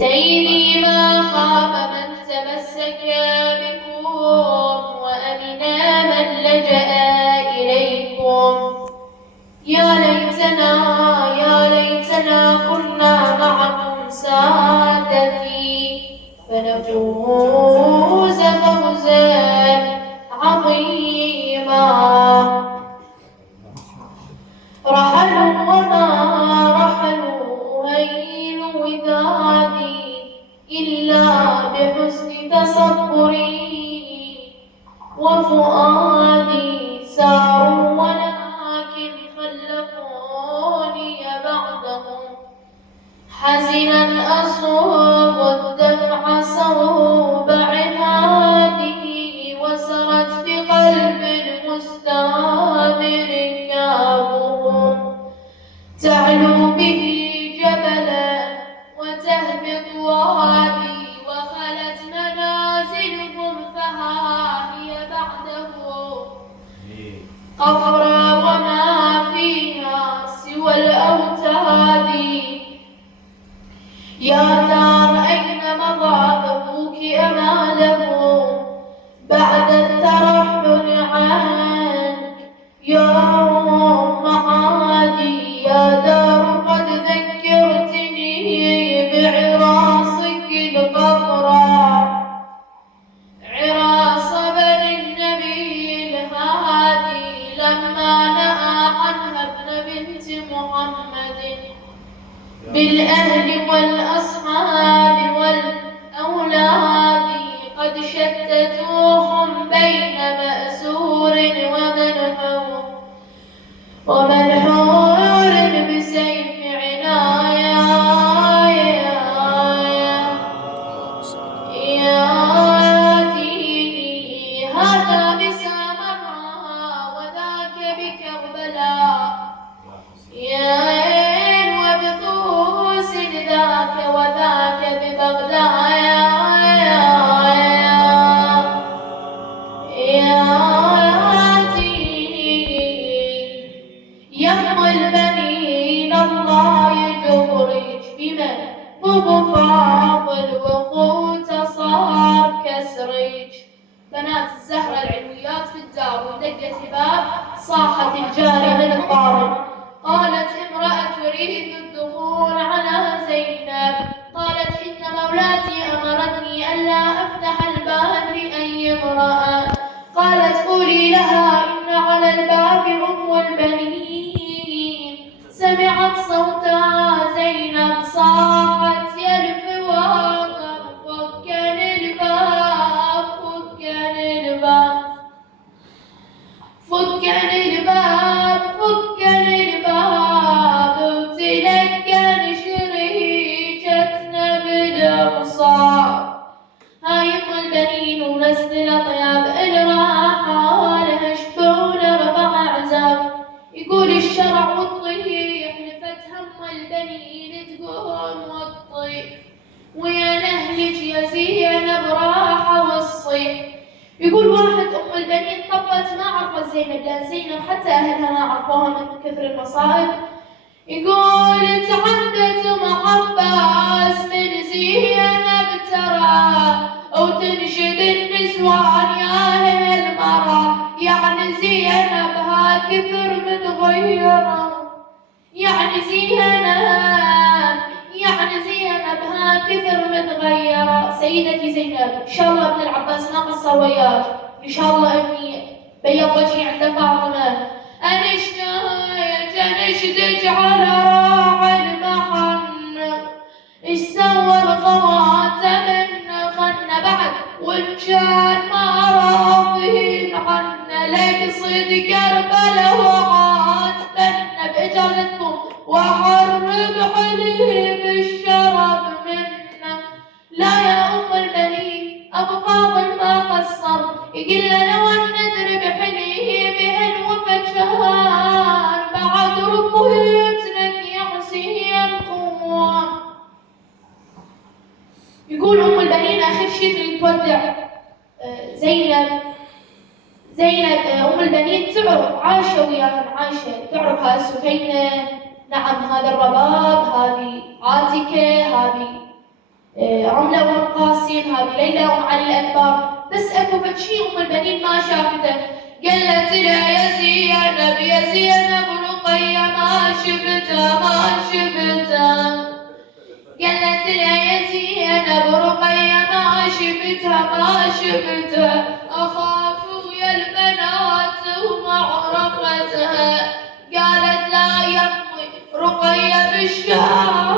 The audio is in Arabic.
سيدي ما خاب من تمسك بكم وأمنا من لجأ إليكم. يا ليتنا كنا معكم سادتي فنفوز فوزا عظيما. رحلوا وما رحلوا هين ودادي إلا بحسن تصبري وفؤادي ساروا ولكن خلفوني بعدهم حزنا أصوب الدمع صوب عنادي وسرت بقلب مستعمر كابهم تعلو به جبلا وتهبط وادي وخلت منازلهم فها هي بعده قفرا وما فيها سوى الأوتاد. يا دار أين مضى أبوك أماله بعد الترحل عنك يوم معادي. يا دار قد ذكرتني بعراصك القفرا عراص بني النبي الهادي لما نأى عنها ابن بنت محمد بالأهل والأصحاب والأولاد قد شتتوهم بين مأسور ومنحور بسيف عناية. هذا بسامراء وذاك بكربلاء وبطوس ذاك وذاك ببغداد. يم البنين الله يجبرك بمن أبو فاضل وقوت صار كسرك. بنات الزهرة العلويات في الدار ودقت الباب صاحت الجارية من الطارق قالت امرأة تريد الدخول على زينب. قالت إن مولاتي أمرتني ألا أفتح الباب لأي امرأة. قالت قولي لها إن على الباب أم البنين. سمعت صوتها زينب صاحت يا الفواق فكن الباب فكن الباب فكن الباب فكن الباب وتلقن شريكتنا بالأبصار. هاي أم البنين ونسل الأطياب الراحة لها شبون 4 أعزاب. يقول الشرع والطيح نفت هم البنين تقوم والطيح ويا نهلك يا زينب راحة والصيح. يقول واحد أم البنين طبت ما عرفت زينب لأن زينب حتى أهلها ما عرفوها من كثر المصائب. يقول تعدت عباس من زينب ترى وتنشد النسوان يا أهل المرأة. يعني زينب ها كثر متغيرة يعني زينب ها كثر متغيرة. سيدتي زينب إن شاء الله ابن العباس ما قصر وياك إن شاء الله ابني بيض وجهي عند فاطمة. أنشدك على راعي المحن إيش سوى الخواتم النخن بعد وإن كان ما راضين عنا لك صيد كربلاء وعاتبنا بإجازتكم وحرب حليب الشرف منا. لا يا أم البنين أبو فاضل ما قصر يقول لنا والندر بحليبهن وفجار بعد ربويتنك يا حسين خوان. يقول أم البنين آخر شيء تريد تودع زينب أم البنين تعرف عايشة وياها عايشة تعرف هذه سكينة نعم هذا الرباب هذه عاتكة هذه رملة وأم قاسم، هذه ليلى وأم علي الأكبر. بس أكو فشي أم البنين ما شافته، قالت لها يا زينب يا زينب رقية ما شفتها ما شفتها، قالت لها يا زينب رقية ما شفتها ما شفتها، أخاف ويا البنات ومعرفتها. قالت لا يا أمي رقية بالشام